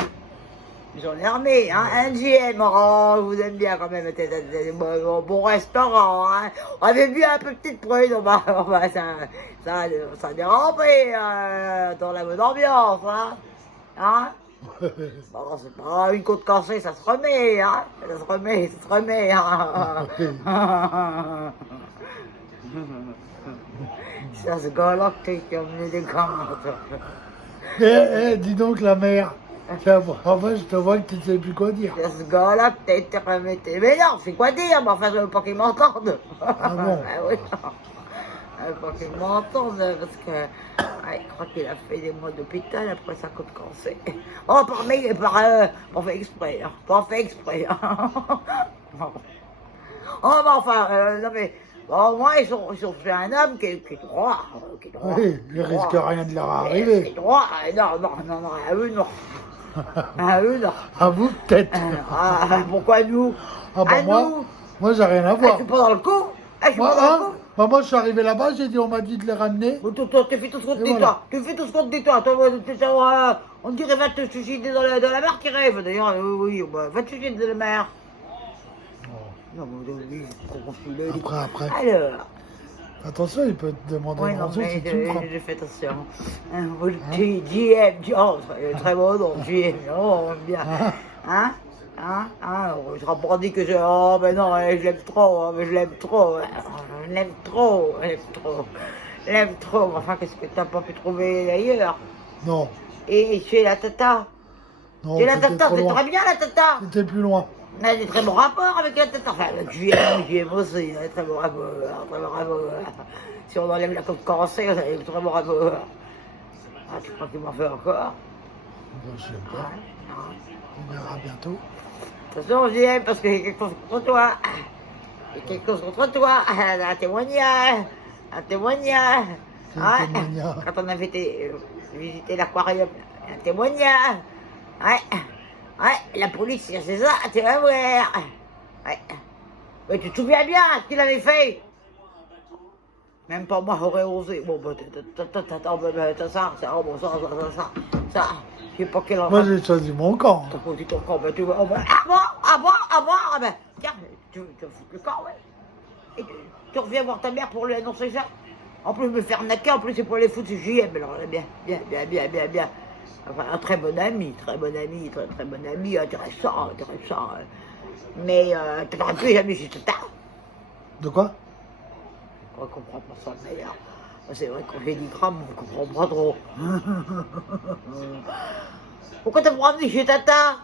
Hein. Un GM, oh, je vous aime bien quand même. C'était bon restaurant, hein. On avait bu un peu de petite prune, ça a dérapé dans la bonne ambiance, hein. Bon, c'est pas une côte cassée, ça se remet, hein. Ça se remet, hein. C'est ce gars-là qui a emmené des gamins. dis donc la mère. En fait, je te vois que tu ne sais plus quoi dire. C'est ce gars-là que t'as été remetté. Mais non, c'est quoi dire, mais enfin, je veux pas qu'il m'entende. Ah bon? Ah oui, non. Je veux pas qu'il m'entende, parce que il croit qu'il a fait des mois d'hôpital après sa côte cassée. Oh, on fait exprès, hein. On fait exprès, hein. Oh, mais enfin, non mais, bon, au moins, ils sont fait un homme qui est droit. Oui, il risque rien de leur arriver. Qui est droit. Non, à eux, non. À eux, non. À vous, peut-être. Pourquoi nous? Ah bah À moi, nous. Moi, j'ai rien à Je voir. suis pas dans le coup. Je suis Moi, pas dans le hein, coup. bah, moi, je suis arrivé là-bas, j'ai dit, on m'a dit de les ramener. Mais toi, tu fais tout ce qu'on te Et dit, voilà. toi. Tu fais tout ce qu'on te dit, toi. On dirait va te suicider dans la mer qui rêve. D'ailleurs, oui, bah, va te suicider dans la mer. Non, mais oui, consulé. Après. Alors. Attention, il peut te demander Oui, une non, rançon mais si tu me frappes. je fais attention. JM, oh, c'est très bon, non, JM, oh, on aime bien. Je rapporte que je. Oh, mais non, je l'aime trop, mais je l'aime trop. Je l'aime trop, je l'aime trop. Je l'aime trop. Enfin, qu'est-ce que t'as pas pu trouver ailleurs? Non, Et chez la tata. non, Chez la c'était tata, trop c'est loin. très bien la tata. C'était plus loin. On a des très bons rapports avec la tata. Enfin, avec JM aussi, on a des très bons rapports. Très bons rapports. Si on enlève la côte corsée, on a des très bons rapports. Ah, tu crois qu'il m'en fait encore? Bon, je sais Ah, pas. non. On verra bientôt. Attention, JM, parce qu'il y a quelque chose contre toi. Il y a quelque chose contre toi. Un témoignage. Un témoignage. Quel Ouais. témoignage? Quand on avait été visiter l'aquarium, un témoignage. Ouais. Ouais, la police, c'est ça, tu vas voir. Ouais. Mais tu te souviens bien ce qu'il avait fait? Même pas moi j'aurais osé. Bon, bah, t'as ça, oh, bon, ça. Je sais pas quel Moi, j'ai choisi mon camp. T'as choisi ton camp, ben tu vois. Oh, ben, ah ben, tiens, tu veux foutre le camp, ouais. Et tu reviens voir ta mère pour lui annoncer ça. En plus, me faire naquer, en plus, c'est pour les foutre, c'est JM. Alors, bien. Enfin, un très bon ami, très bon ami, intéressant. Mais, t'aurais pu jamais chez Tata. De quoi? On comprend pas ça, d'ailleurs. C'est vrai qu'on fait du crame, on comprend pas trop. Pourquoi t'as pas ramené chez Tata?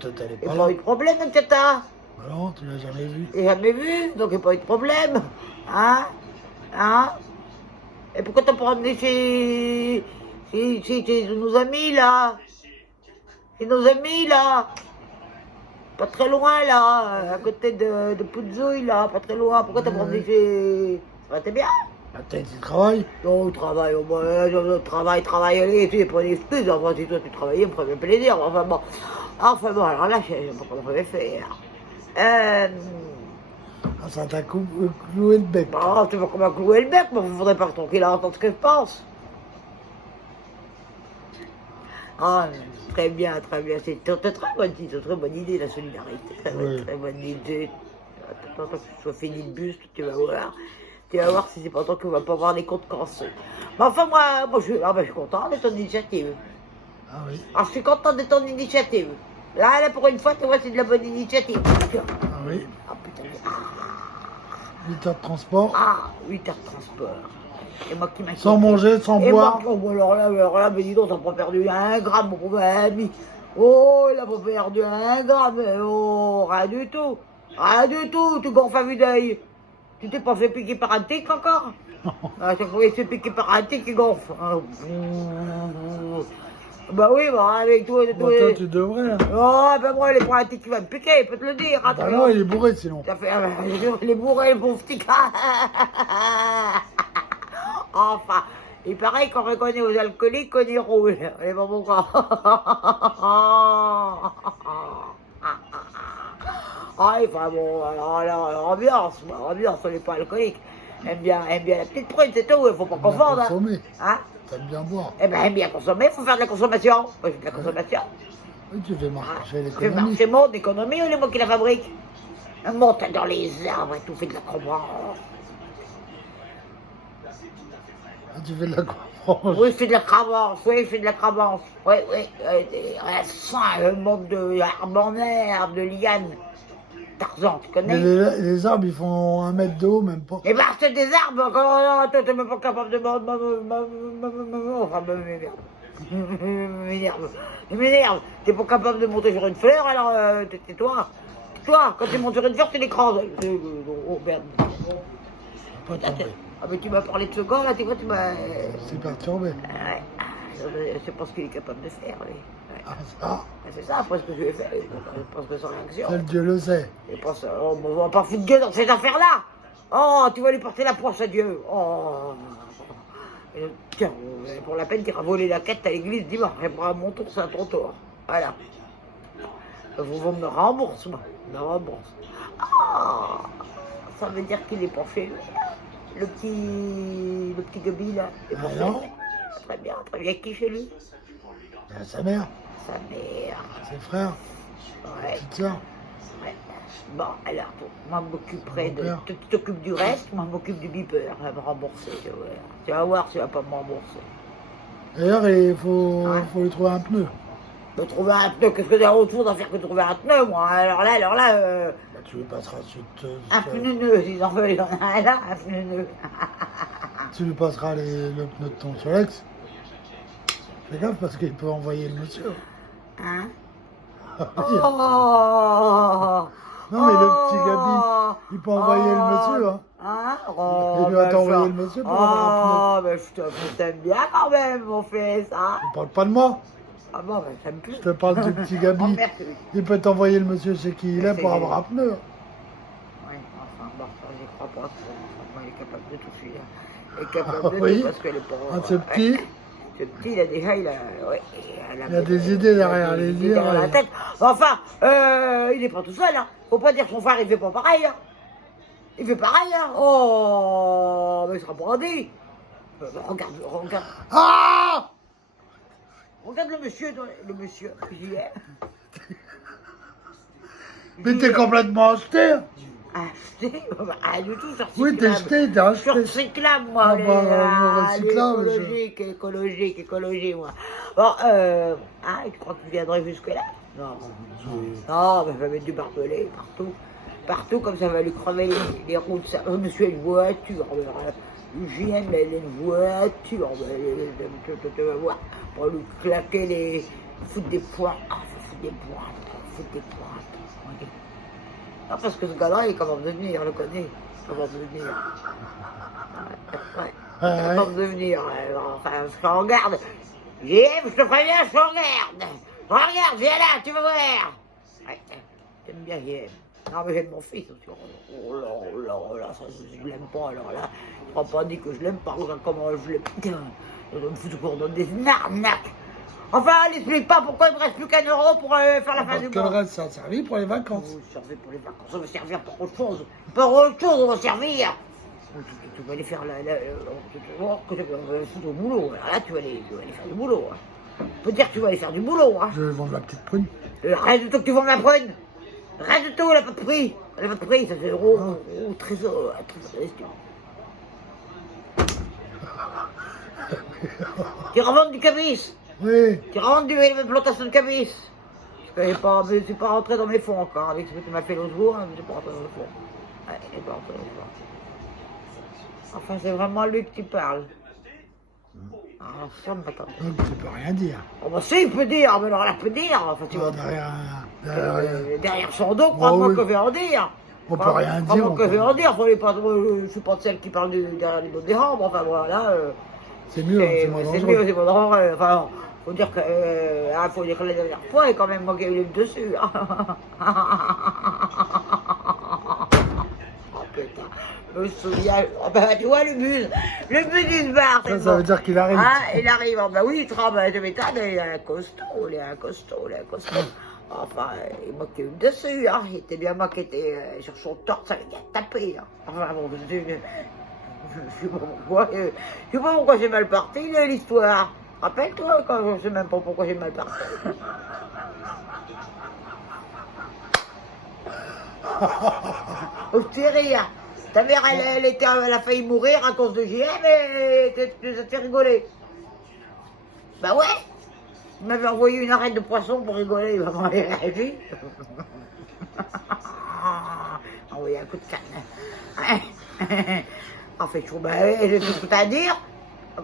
Peut-être elle est Il pas n'y a pas là. eu de problème avec Tata. Bah non, tu l'as jamais vu. J'ai jamais vu, donc il n'y a pas eu de problème. Hein? Et pourquoi t'as pas ramené chez nos amis, là? Chez nos amis, là? Pas très loin, là, à côté de Poudzouille, là, pas très loin. Pourquoi t'as pas ramené chez... Ça va, t'es bien? Peut-être il travaille. Non, travail, travail, allez, tu pas une excuse. Enfin, si toi tu travaillais, on me ferait bien plaisir. Enfin bon, alors là, je sais pas comment je vais faire. Ah, ça t'a cloué le bec. Bon, tu vois comment clouer le bec, mais il faudrait pas qu'il entende ce que je pense. Ah, très bien, c'est une très bonne idée, la solidarité. Très bonne idée. Attends que tu sois fini le buste, tu vas voir. Tu vas voir si c'est pas toi qui va pas avoir des comptes cassés. Mais enfin, moi je suis content de ton initiative. Ah oui. Je suis content de ton initiative. Là, pour une fois, tu vois, c'est de la bonne initiative. Ah oui. Ah, putain. 8 heures de transport. 8 heures de transport. Et moi qui m'inquiète. Sans manger, sans Et boire. moi, alors là, mais dis donc, t'as pas perdu 1 gramme, mon pauvre ami. Oh, il a pas perdu 1 gramme. Oh, rien du tout. Rien du tout, tu gonfles à vue d'œil. Tu t'es pas fait piquer par un tic encore? Ah, chaque fois qu'il se fait piquer par un tic, il gonfle. Bah oui, bah avec toi. Bah, toi, tu devrais. Hein. Oh, ben moi, il est pour un tic qui va me piquer, il peut te le dire. Bah non, il est bourré sinon. Ça fait, les bourrés, le pauvre tic. Enfin, il paraît qu'on reconnaît aux alcooliques qu'on est rouge. Et pas pourquoi. Enfin bon, alors, ambiance, on n'est pas alcoolique. Aime bien la petite prune, c'est tout, il faut pas confondre. Consommer. Hein? T'aimes bien boire. Eh ben, aime bien consommer, il faut faire de la consommation. Moi, je fais de la consommation. Oui, tu fais marcher Je fais l'économie. marcher mon économie ou les mots qui la fabriquent? Monte dans les arbres et tout, fait de la croissance. Ah, tu fais de la conférence. Oui, je fais de la cravance, Oui, un monde de arbres en herbe, de lianes. Tarzan, tu Mais connais? les arbres, ils font 1 mètre de haut, même pas. Eh ben, c'est des arbres, toi, t'es même pas capable de... Enfin, m'énerve. T'es pas capable de monter sur une fleur, alors tais-toi. Toi, quand tu montes sur une fleur, tu l'écrases. Oh, merde. Pas tombé. Ah, mais tu m'as parlé de ce gars, là, tu vois, tu m'as... C'est perturbé. Ouais. Je sais pas ce qu'il est capable de faire, lui. Ouais. Ah, ça, C'est ça, après ce que je vais faire. Je pense que sans réaction. seul Dieu le sait. Je pense, oh, on va pas foutre Dieu dans cette affaire-là. Oh, tu vas lui porter la poisse à Dieu. Oh. Tiens, pour la peine, tu iras voler la quête à l'église dimanche. Et moi, à mon tour, c'est à ton tour. Voilà. Vous me remboursez, moi. Me rembourse. Ah, ça veut dire qu'il est pas chez lui, là. Le petit Gabi, là. Il est pas Ah chez non. lui. Très bien, qui chez lui? Il y a sa mère, Sa mère. ses frères, Ouais, petite sœur. ouais. Bon, alors, moi, je m'occuperai Mon de... père. Tu t'occupes du reste, moi, je m'occupe du beeper. Elle va me rembourser, tu vas voir. Tu vas voir, tu vas pas me rembourser. D'ailleurs, il faut, Ouais. faut lui trouver un pneu. Me trouver un pneu, qu'est-ce que j'ai autre chose à faire que de trouver un pneu, moi? Alors là, Bah, tu lui passeras un pneu, s'ils en veulent, il y en a un là, un pneu. tu lui passeras le pneu de ton Solex. Fais gaffe parce qu'il peut envoyer le monsieur. Hein? Non, Oh! mais le petit Gabi, il peut envoyer le monsieur. Hein. Hein? Il lui a t'envoyer le monsieur pour avoir un pneu. Oh, mais je t'aime bien quand même, mon fils, hein? Ne parle pas de moi. Ah bon, ben j'aime plus. Je te parle du petit Oh, Gabi. merci. Il peut t'envoyer le monsieur chez qui il est pour C'est- avoir un pneu. Ouais, enfin, bon, ça, j'y crois pas. Moi, il est capable de tout suivre. Il est capable de Oui. tout parce que les pauvres. Ah, ce petit, Ce petit, il a déjà, il a des idées derrière les yeux. derrière la tête. Enfin, il n'est pas tout seul, hein. Faut pas dire que son frère, il fait pas pareil, hein. Il fait pareil, hein. Oh, mais il sera pas dit. Regarde Ah le monsieur, le monsieur, j'y ai. Mais t'es complètement acheté. Acheté? Ah, du tout, sur Oui, t'es acheté, t'es Sur acheté. recyclable, moi, Ah bah, le recyclable, écologique, moi. Bon, tu crois que tu viendrais jusque-là? Non. Non, mais il va mettre du barbelé partout, comme ça va lui crever les routes. Ça. Monsieur a une voiture, JM, elle a une voiture, tu vas voir, pour lui claquer les... foutre des points, foutre des points. Non, parce que ce gars-là, il est capable de venir, on le connaît. Il est capable de venir. Ouais. Il est capable de venir. Enfin, je regarde. JM, je te préviens, je regarde. Regarde, viens là, tu vas voir. Ouais, j'aime bien JM. Non, mais j'aime mon fils aussi. Oh là, ça, je l'aime pas, alors là. Je ne pas dit que je l'aime pas, regarde comment je l'aime. Putain, je me fous toujours dans des arnaques. Enfin, n'explique pas pourquoi il ne me reste plus qu'un euro pour faire la fin Parce du que le mois. reste, ça a servi pour les vacances. Oh, servir pour les vacances, ça va servir pour autre chose. Pour autre chose, on va servir. Oh, tu vas aller faire tu vas voir que tu vas aller foutre au boulot. Alors là, tu vas aller faire du boulot. Hein. On peut dire que tu vas aller faire du boulot. Hein. Je vais vendre la petite prune. Reste de tout que tu vends ma prune. Reste de tout, elle n'a pas de prix. Elle n'a pas de prix, ça fait euro. Trésor. Tu revends du cabis. Oui. Tu revends une plantation de cabis. Je ne suis pas rentré dans mes fonds encore. Avec ce que tu m'as fait l'autre jour, je ne suis pas rentré dans mes fonds. Ouais, il n'est pas rentré dans mes fonds. Enfin, c'est vraiment lui que tu parles. Alors, ça m'attend. Donc tu peux rien dire. Oh, bah si, il peut dire, mais alors là, il peut dire. Enfin, tu vois, derrière son dos, crois-moi oui. que je vais en dire. On peut rien dire. Crois-moi que je vais en dire. Je ne suis pas de celle qui parle derrière les dos des rampes. Enfin, voilà. C'est mieux, c'est moins C'est dangereux. mieux, c'est moins dangereux. Enfin, faut dire que la dernière fois, il y a quand même moi qui ai eu le dessus. Oh putain, je me souviens. Oh, bah, tu vois le bus il se barre. Ça veut dire qu'il arrive. Ah, il arrive. Oh, bah oui, il travaille, je m'étonne, il est un costaud. Enfin, moi qui ai eu le dessus, hein. C'était bien moi qui étais sur son torse avec un tapé. Hein. Enfin bon, je sais pas pourquoi j'ai mal parti l'histoire. Rappelle-toi quand je sais même pas pourquoi j'ai mal parti. Oh, tu rire. Ta mère, elle a failli mourir à cause de JM et ça te fait rigoler. Bah ouais. Il m'avait envoyé une arête de poisson pour rigoler, il va m'en aller réagir. Envoyé un coup de canne. En fait, je j'ai tout ce que t'as à dire.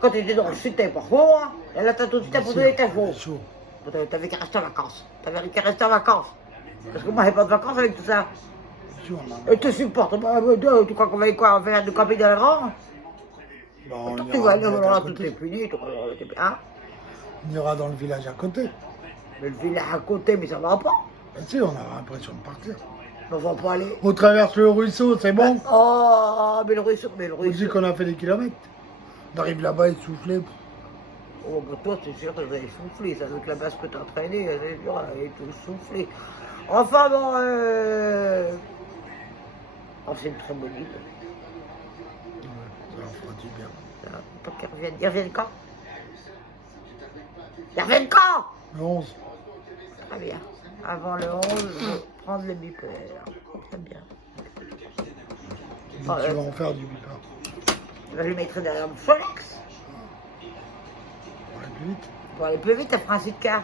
Quand t'étais dans le sud, t'avais pas chaud. Hein. Et là, t'as tout de suite pour donner ta chaud. T'avais qu'à rester en vacances. Parce que moi, j'ai pas de vacances avec tout ça. Elle te supporte. Tu crois qu'on va aller quoi, faire du camping dans la grande? Tu vas aller, voilà, tout est fini. Hein? On ira dans le village à côté. Mais le village à côté, mais ça va pas. Ben, si, on a l'impression de partir. On va pas aller. On traverse le ruisseau, c'est bon. Oh, mais le ruisseau. On dit qu'on a fait des kilomètres. On arrive là-bas et souffler. Oh, bah toi, c'est sûr que vous allez souffler. Ça avec la base que t'as entraînée, c'est sûr, elle est tout soufflée. Enfin bon, Oh, c'est une très bonne idée. Ouais, ça leur fera du bien. Tant qu'ils reviennent. Ils reviennent quand? Ils reviennent quand? Le 11. Très bien. Avant le 11, prendre le bipeur. Très bien. Donc tu vas en faire du bipeur. Je le mettrai derrière mon Solex. Pour aller plus vite. Pour aller plus vite, elle fera un sidecar.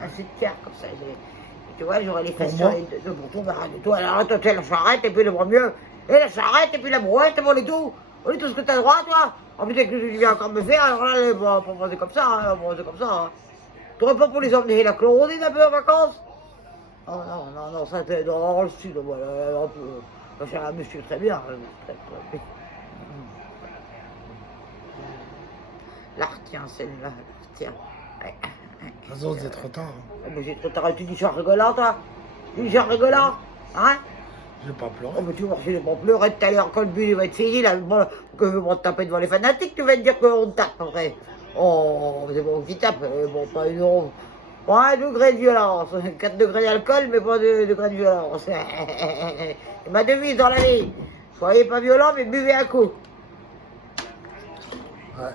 Un sidecar, comme ça. Tu vois, j'aurai les fesses moi sur les deux. Pour tout, bah, de tout. Alors, toi, tu as la charrette, et puis le bras mieux. Et la charrette, et puis la brouette, et voilà tout. Voilà tout ce que tu as droit, toi. Oh, putain, que tu viens encore me faire, alors là, les bras, pour manger comme ça, hein, pour manger comme ça. Hein. T'aurais pas pour les emmener la Claudine un peu en vacances? Oh non, non, non, ça t'est dans le sud, voilà, on peut faire un monsieur très bien. Très bien. La retiens, celle-là, tiens. De toute façon, c'est trop tard. Hein. Oh, mais c'est trop tard, tu dis ça en rigolant, toi? Tu dis ça en rigolant? Hein? Je vais pas pleurer. Oh, mais tu vois, si je vais pas pleurer tout à l'heure, quand le but il va être fini, là, bon, que je vais me taper devant les fanatiques, tu vas te dire qu'on tape après. Oh, c'est bon qui tape, bon, pas une euro. Bon, 1 degré de violence, 4 degrés d'alcool, mais pas 2 degrés de violence. C'est ma devise dans la vie. Soyez pas violent, mais buvez un coup. Ouais.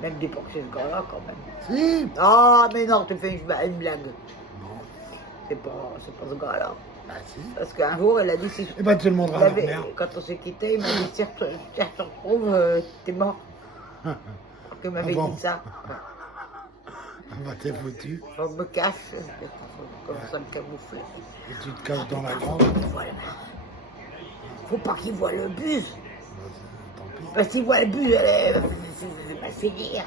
Même dis pas que c'est ce gars-là, quand même. Si. Ah, mais non, tu fais une blague. Non. C'est pas ce gars-là. Bah si. Parce qu'un jour, elle a dit si Eh ben tu le demanderas à leur mère. quand on s'est quitté, il m'a dit si tu te retrouves, t'es mort. Il m'avait Ah bon? dit ça. Bah t'es foutu. Je me cache, comme ça me camoufler. Et tu te caches dans la grange. Voilà. Faut pas qu'il voit le bus. Bah, tant pis. Parce qu'il voit le bus, c'est mal finir.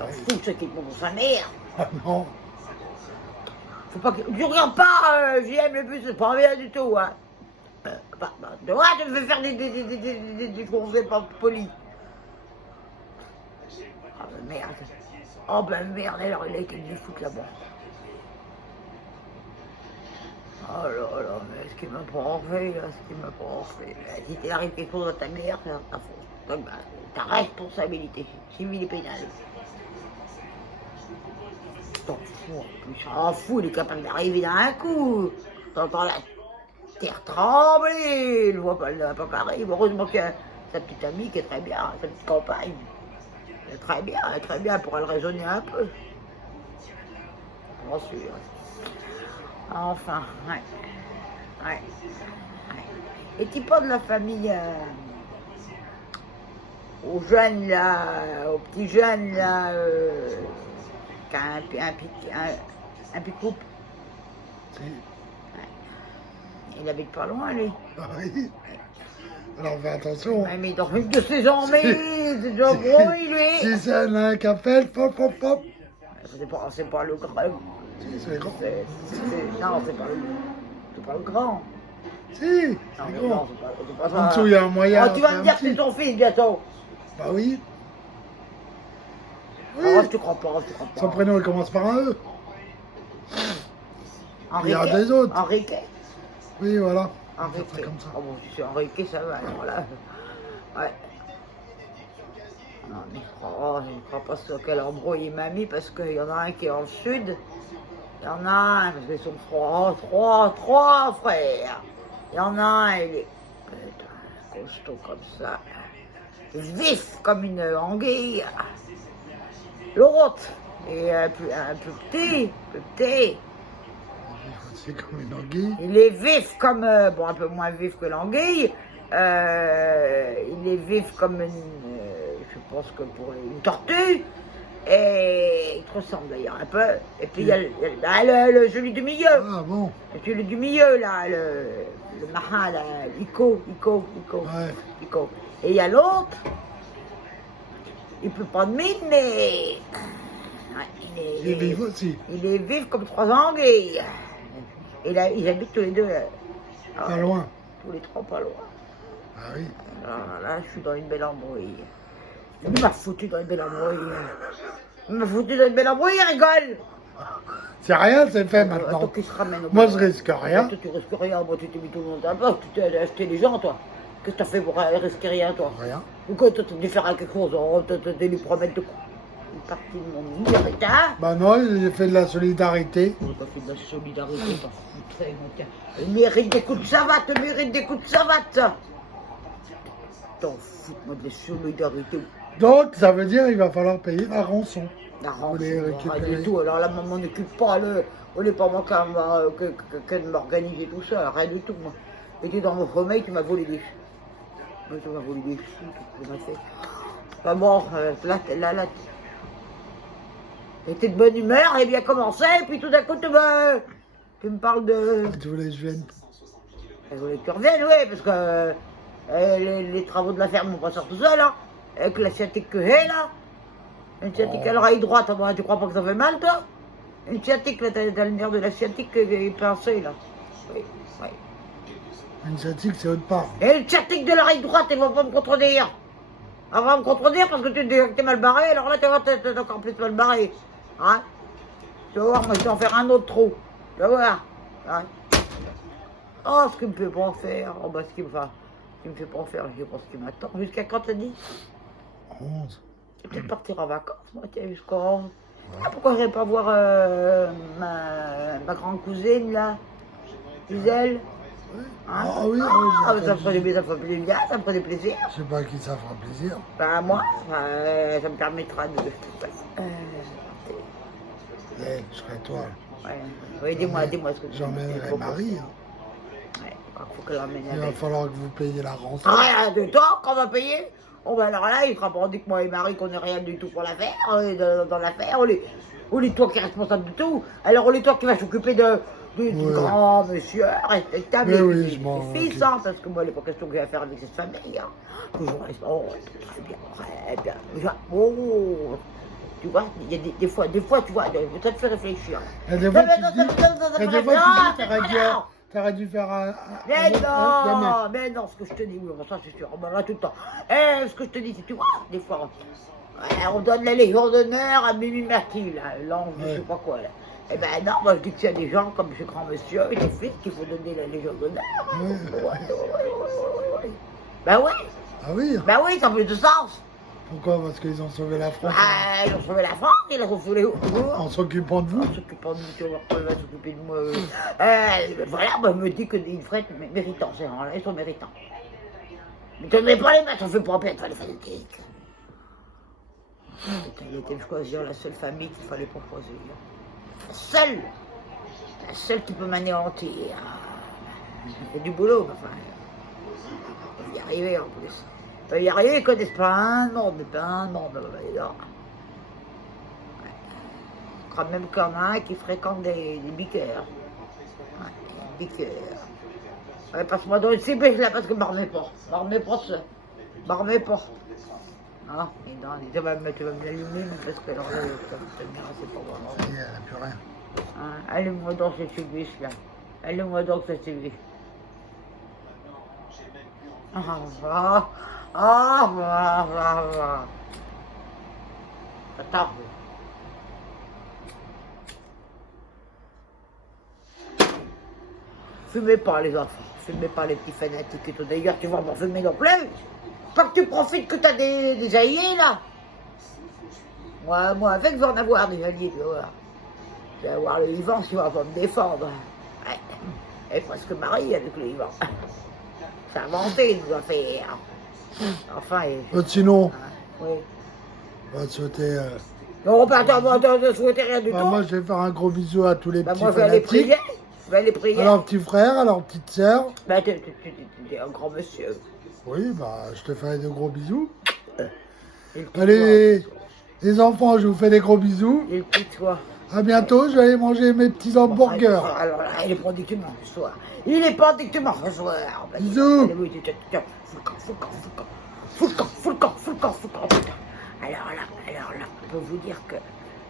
Ah On ouais. fout ceux qui font pour sa mère. Ah non. Faut pas que. Tu regardes pas, j'aime le bus, c'est pas bien du tout, hein. De quoi tu me fais faire des conseils pas polis? Ah ben merde. Oh ben merde, alors il a été mis foutre là-bas. Oh là là, mais ce qu'il m'a pas enflé, là, ce qu'il m'a pas enflé. Si t'es arrivé quelque chose à ta mère, c'est ta faute. Donc, bah, ta responsabilité civile et pénale. T'en fous, en plus, s'en fout, il est capable d'arriver d'un coup. T'entends la terre trembler, il voit pas le pas qu'arrive. Heureusement qu'il y a sa petite amie qui est très bien, sa petite compagne. Elle est très bien, pour elle raisonner un peu. Bien sûr. Enfin, ouais. Ouais. Ouais. Et tu parles de la famille aux jeunes là, aux petits jeunes là, qui a un petit couple. Si. Ouais. Il habite pas loin, lui. Ah oui. Alors fais attention. Ouais, mais il dort une de ses armées, c'est déjà gros, lui. Si c'est un café, pop pop pop. C'est pas le grand. Si c'est grand. Non, c'est pas le grand. Si, Non, c'est mais grand. non, c'est pas En ça. dessous il y a un moyen. Oh, tu vas me dire que petit. c'est ton fils bientôt. Bah oui. Oui. Oh, je te crois pas, je te crois pas. Son prénom il commence par un E. Il y a Enrique. des autres. Enrique. Oui voilà. On va Enrique. faire ça comme ça. Oh bon, si c'est Enrique, ça va, alors là. Ouais. Non, mais je crois pas sur quel embrouille il m'a mis parce qu'il y en a un qui est dans le sud. Il y en a un, parce qu'ils sont trois frères. Il y en a un, il est putain, costaud comme ça. Vif comme une anguille. L'autre est un peu petit. C'est comme une anguille. Il est vif comme, bon un peu moins vif que l'anguille. Il est vif comme je pense que pour une tortue. Et il te ressemble d'ailleurs un peu. Et puis il y a celui du milieu. Ah bon. Celui du milieu là, le marin là, Ico. Ouais. Ico. Et il y a l'autre. Il peut pas de mine, mais ouais, Il est vif aussi. il est vif comme 3 anguilles. Et là, ils habitent tous les deux. Pas loin. Tous les 3 pas loin. Ah oui. Alors là, je suis dans une belle embrouille. Il m'a foutu dans une belle embrouille. Il rigole. C'est rien, c'est fait Attends maintenant. qu'il se ramène au Moi bar. je risque rien. Toi, tu risques rien. Moi, tu t'es mis tout le monde à bord. Tu t'es allé acheter les gens, toi. Qu'est-ce que t'as fait pour risquer rien, toi? Rien. Ou quoi, toi, t'as dû faire quelque chose? Oh, t'as dû lui promettre de quoi? une partie de mon mérite, hein. Bah non, il fait de la solidarité. On pas fait de la solidarité, t'en foutrais, mon gars. Le mérite des coups de savate, le mérite des coups de savate, ça. T'en fous, moi, de la solidarité. Donc, ça veut dire qu'il va falloir payer la rançon. La Vous les rançon, rien récupérez. du tout. Alors là, maman n'occupe pas, on n'est pas moi que de m'organiser tout ça, rien du tout, moi. J'étais dans mon sommeil, tu m'as volé des sous. Tu m'as volé des sous, tu m'as fait. Enfin bon, là, t'étais de bonne humeur, elle est bien commencé, et puis tout d'un coup, tu me parles de... Tu voulais que je vienne? Elle voulait que tu reviennes, oui, parce que les travaux de la ferme vont pas sortir tout seul, hein. Avec la sciatique que j'ai, là. Une sciatique à l'oreille droite, moi, tu crois pas que ça fait mal, toi? Une sciatique, là, t'as le nerf de la sciatique qui est pincé, là. Oui, oui. Une sciatique, c'est autre part. Et une sciatique de l'oreille droite, elle va pas me contredire. Elle va me contredire parce que tu dis que t'es mal barré, alors là, tu vas t'es encore plus mal barré. Hein? Tu vas voir, moi, je vais en faire un autre trou. Tu vas voir. Hein? Oh, ce qu'il me fait pas en faire. Oh, bah, ce qu'il me fait pas en faire, je pense qu'il m'attend. Jusqu'à quand t'as dit? 11. Peut-être partir en vacances, moi, tiens, jusqu'à 11. Ah, pourquoi je pas voir ma grande cousine, là? Gisèle? Hein? Ah oui, Ah, j'ai ça me ferait plaisir, ça me ferait plaisir. Je sais pas à qui ça fera plaisir. Ben, moi, ça me permettra de... Je serai toi. Ouais. Oui, dis-moi ce que tu J'emmènerai Marie. Hein. Ouais, il faut qu'elle l'emmène Il va avec. falloir que vous payiez la rançon. Rien de temps qu'on va payer. Oh, ben alors là, il sera pas dit que moi et Marie qu'on n'est rien du tout pour l'affaire, dans l'affaire. On est toi qui est responsable de tout. Alors on est toi qui va s'occuper du Ouais. grand monsieur respectable Mais et oui, du je m'en fils, occupe. hein, parce que moi, il n'est pas question que j'ai à faire avec cette famille. Hein. Toujours reste. Oh, très bien, très bien. Oh, tu vois, il y a des fois, tu vois, ça te fait réfléchir. Et des fois, tu dis, t'aurais dû faire un... Mais non, ce que je te dis, oui, bon, ça c'est sûr, on va tout le temps. Ce que je te dis, c'est, tu vois, des fois, on donne la Légion d'honneur à Mimi Mertil, l'ange, je sais pas quoi, là. Eh ben non, moi je dis que c'est des gens comme ce grand monsieur et ses fils qu'il faut donner la Légion d'honneur. Ouais. Ben oui, Ah oui? ben oui, ça a plus de sens. Pourquoi? Parce qu'ils ont sauvé la France. Ils ont sauvé la France, ils ont sauvé En s'occupant de vous? en s'occupant de nous, tu vas voir, il va s'occuper de moi. Voilà, moi, je me dis qu'ils feraient méritants, ces gens-là, ils sont méritants. Mais tu ne mets pas les mains, ça fait pas bien, tu vas les fanatiques. Il était choisir la seule famille qu'il fallait pas choisir. La seule qui peut m'anéantir. C'est du boulot, mais enfin. On va y arriver en plus. On va y arriver, ils connaissent pas un nom, mais pas un nom, mais non. Je crois même qu'il y en a un qui fréquente des biqueurs. Ouais, des biqueurs. Ouais, passe-moi dans une cible là parce que je m'en remets pas. Je m'en remets pas ça. Je m'en remets pas. Ah, et non, tu vas me l'allumer, mais parce que alors là, c'est pas vraiment. Ça y est, elle n'a plus rien. Hein, allume-moi dans cette cible là. Allume-moi dans cette cible. Ça tarde. Fumez pas les enfants, fumez pas les petits fanatiques et tout. D'ailleurs, tu vas m'en fumer non plus. Pas que tu profites que t'as des alliés là. Moi avec, je vais en avoir des alliés, tu vas voir. Je vais avoir le Yvan qui va pas me défendre. Ouais. Elle est presque mariée avec le Yvan. C'est inventé, il nous a fait. Enfin, Sinon, oui. on va te souhaiter... Non, bah, ne souhaitez rien du tout. moi, je vais faire un gros bisou à tous les Bah, petits moi, je vais aller fanatiques. prier. Je vais aller prier. À leurs petits frères, à leurs petites sœurs. Bah, t'es un grand monsieur. Oui, bah, je te ferai de gros bisous. Et le petit Allez, les enfants, je vous fais des gros bisous. Et le petit toi. À bientôt, je vais aller manger mes petits hamburgers. Alors là, il est pas dit que tu manges ce soir. Il est pas dit que tu manges ce soir. Bah, Bisous. allez, oui, tiens, fous le camp. Alors là, je peux vous dire que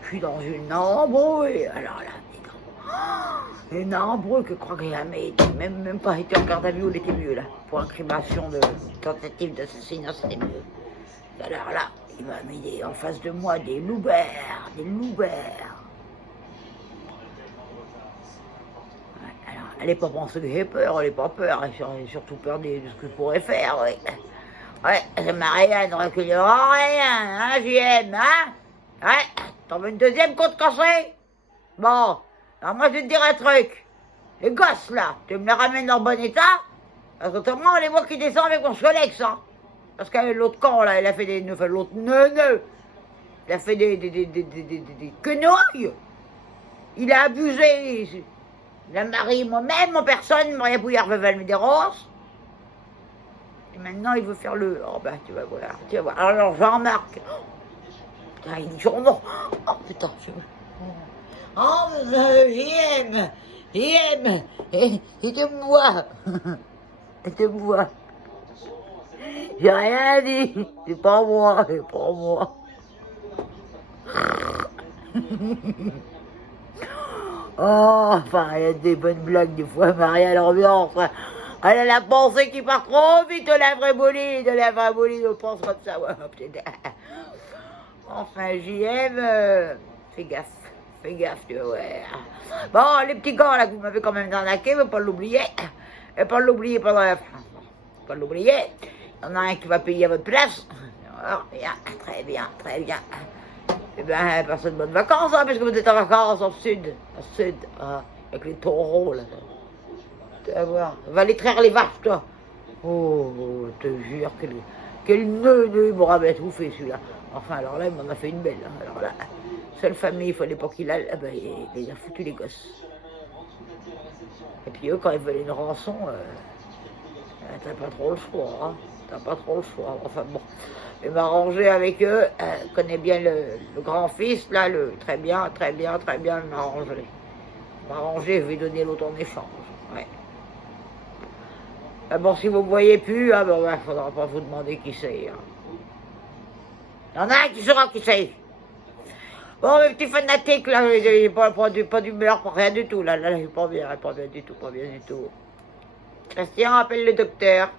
je suis dans une embrouille. Alors là, dis donc. Une embrouille que je crois que jamais été, même pas été en garde à vue, on était mieux là. Pour incrimination de tentative d'assassinat, c'était mieux. Alors là, il m'a mis en face de moi des loups-bères. Alors, elle n'est pas pensée que j'ai peur, elle n'est pas peur, elle a surtout peur de ce que je pourrais faire, oui. Ouais, c'est Marianne, reculera rien, hein, j'aime, hein. Ouais, t'en veux une deuxième côte cassée? Bon, alors moi je vais te dire un truc. Les gosses là, tu me les ramènes en bon état? Parce que autrement, les moi qui descends avec mon Solex, hein. Parce que l'autre camp là, il a fait des... Enfin, l'autre neuneu, il a fait des quenouilles. Il a abusé. La Marie, moi-même, en personne, Maria Bouillard-Veval-Médéros. Et maintenant, il veut faire le... Oh, ben, tu vas voir. Alors, Jean-Marc. Oh, putain, il dit non. Oh, putain, oh, j'aime. Et te moi. Et te moi. J'ai rien dit. C'est pas moi. Oh, enfin, il y a des bonnes blagues des fois, Maria, l'ambiance. Elle a la pensée qui part trop vite, la vraie bolide, on pense comme ça. Ouais, enfin, JM, fais gaffe, tu vas voir. Bon, les petits gars, là, que vous m'avez quand même arnaqué, mais pas l'oublier. Et pas l'oublier pendant la fin. Pas l'oublier. Il y en a un qui va payer à votre place. Alors, bien, très bien. Eh bien, passez de bonnes vacances, hein, puisque vous êtes en vacances au sud, avec les taureaux, là. Tu vas voir. Va aller traire les vaches, toi. Oh, je te jure, quel nœud il m'aura bien tout fait, celui-là. Enfin, alors là, il m'en a fait une belle. Hein. Alors là, seule famille, il fallait pas qu'il aille, ben, il a foutu les gosses. Et puis eux, quand ils veulent une rançon, t'as pas trop le choix, hein. Enfin bon, je vais m'arranger avec eux. Je connais bien le grand-fils, là, très bien, je m'arranger, je vais donner l'autre en échange. Ouais. Bon, si vous ne me voyez plus, il ne faudra pas vous demander qui c'est. Hein. Il y en a un qui saura qui c'est. Bon, mes petits fanatiques, là, j'ai pas d'humeur, pas rien du tout, là, je suis pas bien du tout. Christian, appelle le docteur.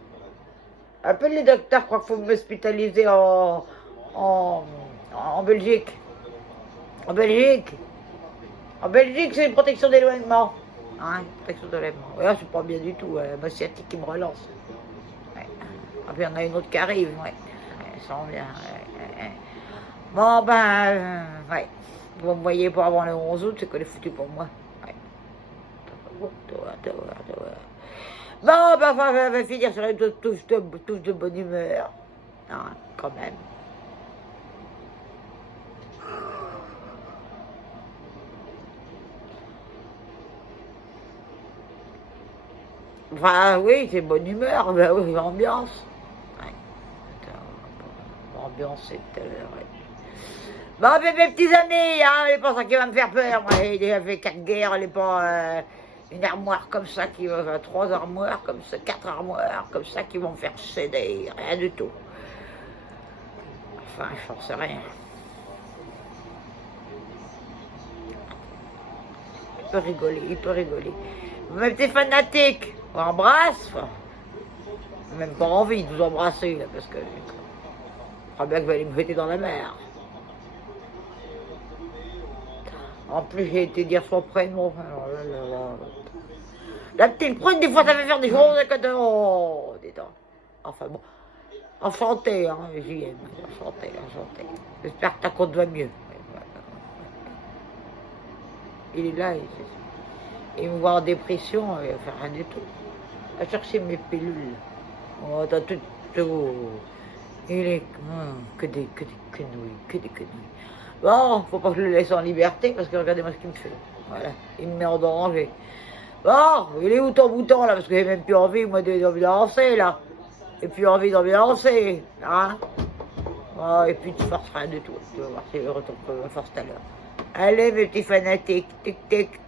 Appelle le docteur, je crois qu'il faut m'hospitaliser en Belgique. En Belgique, c'est une protection d'éloignement. Hein, protection d'éloignement. Ouais, c'est pas bien du tout, ma sciatique qui me relance. Ouais. Ah, puis il y en a une autre qui arrive, ouais. Ça en vient, ouais. Bon, ouais. Vous me voyez pas avant le 11 août, c'est que les foutu pour moi. Ouais. Bon, on va finir sur une touche de bonne humeur. Hein, quand même. Enfin, oui, c'est bonne humeur, ben oui, ambiance. Ouais. Ambiance, c'est tout à l'heure, ouais. Bon, mais mes petits amis, hein, c'est pas ça qui va me faire peur. Moi, j'ai déjà fait 4 guerres, elle est pas une armoire comme ça, 3 armoires comme ça, 4 armoires comme ça qui vont me faire céder, rien du tout. Enfin, j'en sais rien. Il peut rigoler. Mes petits fanatiques, on embrasse. Même pas envie de vous embrasser, là, parce que je crois bien que vous allez me jeter dans la mer. En plus, j'ai été dire son prénom. Alors là. La petite prune, des fois, ça fait faire des choses de... Oh, dis donc. Enfin bon. Enchanté, hein, JM. Enchanté. J'espère que ta côte va mieux. Il est là, il me voit en dépression, il va faire rien du tout. Il va chercher mes pilules. Oh, t'as tout. Il est... que des quenouilles. Bon, faut pas que je le laisse en liberté, parce que regardez-moi ce qu'il me fait. Voilà, il me met en danger. Bon, il est où ton bouton, là, parce que j'ai même plus envie, moi, d'ambiancer, là. J'ai plus envie d'ambiancer, hein. Oh, et puis de force, rien du tout. Tu vas voir, c'est le retour de force tout à l'heure. Allez, mes petits fanatiques, tic-tic.